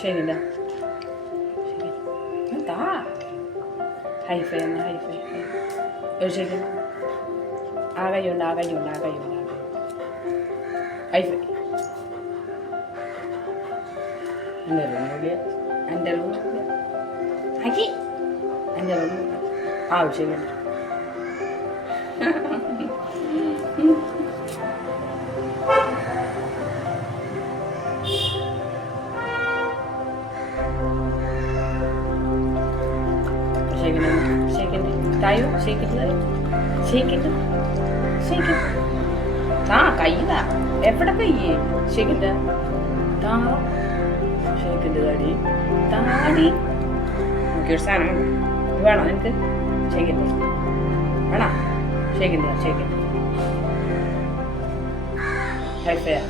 ശരിയല്ല താ ഹൈഫൈ എന്നാ ഹൈഫൈ ഒരു ശരി ആകെയുണ്ട് ഹൈഫൈ എൻ്റെ റൂം ആക്കി എൻ്റെ റൂം ആവശ്യമില്ല tayo, shake it like, shake it, കയ്യില എവിടെ കയ്യേ shake it, shake it താടി നോക്കിയൊരു സാധനം വേണോ നിനക്ക് shake it വേണോ shake it high fair